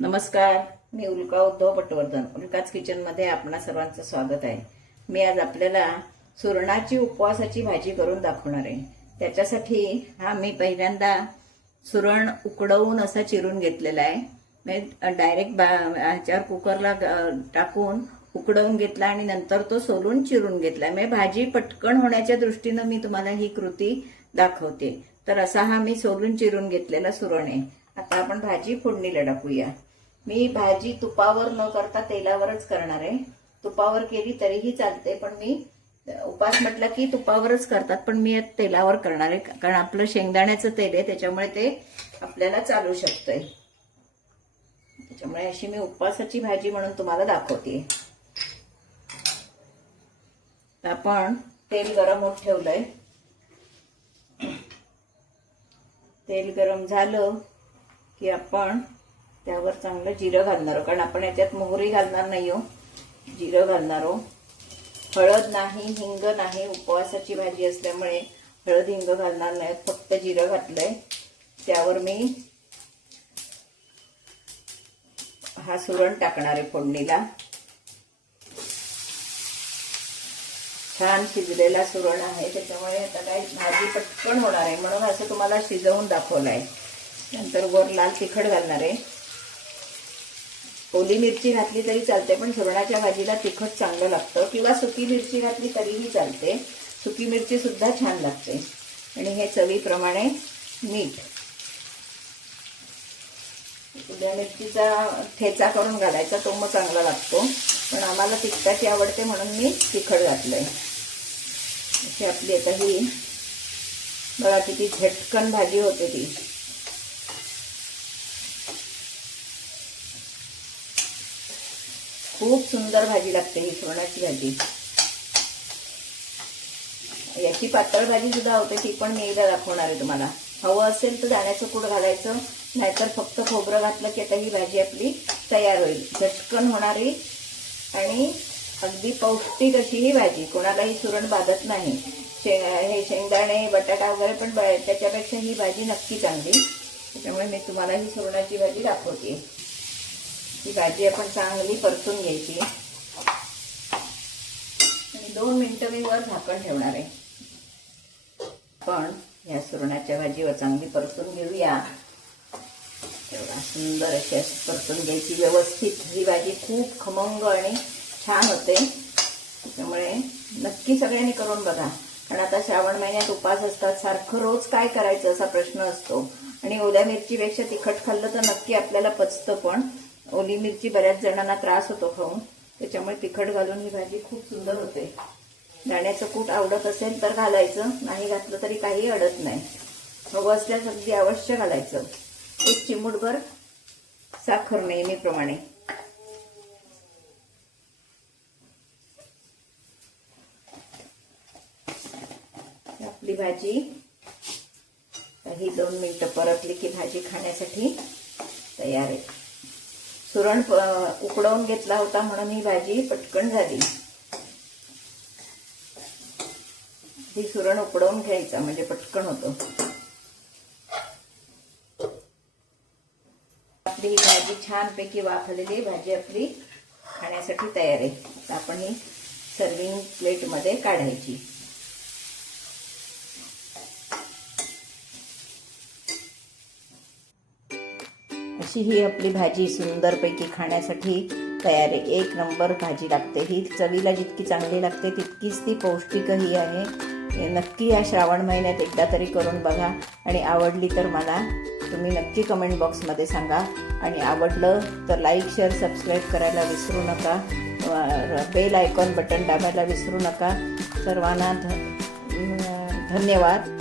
नमस्कार, मी उल्का उद्धव पटवर्धन. उल्काच किचनमध्ये आपणा सर्वांचं स्वागत आहे. मी आज आपल्याला सुरणाची उपवासाची भाजी करून दाखवणार आहे. त्याच्यासाठी मी पहिल्यांदा सुरण उकडवून असा चिरून घेतलेला आहे. मी डायरेक्ट ह्याच्यावर कुकरला टाकून उकडवून घेतला आणि नंतर तो सोलून चिरून घेतला. मी भाजी पटकन होण्याच्या दृष्टीनं मी तुम्हाला ही कृती दाखवते. तर असा मी सोलून चिरून घेतलेला सुरण आहे. आता आपण भाजी फोडणीला टाकूया. मी भाजी तुपावर न करता तेलावरच करणार आहे. तुपावर केली तरीही चालते, पण मी उपास म्हटलं की तुपावरच करतात, पण मी तेलावर करणार आहे. कारण आपलं शेंगदाण्याचं तेल आहे, त्याच्यामुळे ते आपल्याला चालू शकतंय. त्याच्यामुळे अशी मी उपवासाची भाजी म्हणून तुम्हाला दाखवते. आपण तेल गरम होत ठेवलंय. तेल गरम झालं की आपण त्यावर चांगलं जिरं घालणार आहोत. कारण आपण याच्यात मोहरी घालणार नाही हो, जिरं घालणार आहोत. हळद नाही, हिंग नाही. उपवासाची भाजी असल्यामुळे हळद हिंग घालणार नाही, फक्त जिरं घातलंय. त्यावर मी हा सुरण टाकणार आहे फोडणीला. छान शिजलेला सुरण आहे, त्याच्यामुळे आता काय भाजी पटकन होणार आहे, म्हणून असं तुम्हाला शिजवून दाखवलं आहे. नंतर वर लाल तिखट घालणार आहे. ओली मिरची घातली तरी चालते, पण सुरणाच्या भाजीला तिखट चांगलं लागतं. किंवा सुकी मिरची घातली तरीही चालते. सुकी मिरची सुद्धा छान लागते. आणि हे चवीप्रमाणे मीठ. उड्या मिरचीचा ठेचा करून घालायचा, तो मग चांगला लागतो, पण आम्हाला तिखटाची आवडते म्हणून मी तिखट घातलंय. अशी आपली आता ही बघा किती झटकन भाजी होते ती. खूप सुंदर भाजी लागते ही सुरणाची भाजी. याची पातळ भाजी सुद्धा होते, ती पण मी एकदा दाखवणार आहे तुम्हाला. हवं असेल तर दाण्याचं कूट घालायचं, नाहीतर फक्त खोबरं घातलं की आता ही भाजी आपली तयार होईल. झटकन होणारी आणि अगदी पौष्टिक अशी ही भाजी. कोणालाही सुरण बाधत नाही. हे शेंगदाणे बटाटा वगैरे पण त्याच्यापेक्षा ही भाजी नक्की चांगली. त्याच्यामुळे मी तुम्हाला ही सुरणाची भाजी दाखवते. ही भाजी आपण चांगली परतून घ्यायची आणि 2 मिनिटं मी वर झाकण ठेवणार आहे. पण या सुरणाच्या भाजीवर चांगली परतून घेऊया. तेवढा सुंदर अशी परतून घ्यायची व्यवस्थित. ही भाजी खूप खमंग आणि छान होते. त्यामुळे नक्की सगळ्यांनी करून बघा. कारण आता श्रावण महिन्यात उपास असतात, सारखं रोज काय करायचं असा प्रश्न असतो. आणि ओल्या मिरचीपेक्षा तिखट खाल्लं तर नक्की आपल्याला पचतं, पण ओली मिरची बऱ्याच जणांना त्रास होतो खाऊन. त्याच्यामुळे तिखट घालून ही भाजी खूप सुंदर होते. दाण्याचं कूट आवडत असेल तर घालायचं, नाही घातलं तरी काही अडत नाही. हवं असल्यास अगदी अवश्य घालायचं. 1 चिमूटभर साखर नेहमीप्रमाणे. आपली भाजी ही 2 मिनिटं परतली की भाजी खाण्यासाठी तयार आहे. सुरण उकडवून घेतला होता म्हणून ही भाजी पटकन झाली. ही सुरण उकडवून घ्यायचा म्हणजे पटकन होतं. आपली ही भाजी छानपैकी वाफलेली भाजी आपली खाण्यासाठी तयार आहे. तर आपण ही सर्विंग प्लेटमध्ये काढायची. अशी ही आपली भाजी सुंदरपैकी खाण्यासाठी तयार आहे. 1 नंबर भाजी लागते. ही चवीला जितकी चांगली लागते तितकीच ती पौष्टिकही आहे. नक्की या श्रावण महिन्यात एकदा तरी करून बघा. आणि आवडली तर मला तुम्ही नक्की कमेंट बॉक्समध्ये सांगा. आणि आवडलं तर लाईक, शेअर, सबस्क्राईब करायला विसरू नका. बेल आयकॉन बटन दाबायला विसरू नका. सर्वांना धन्यवाद.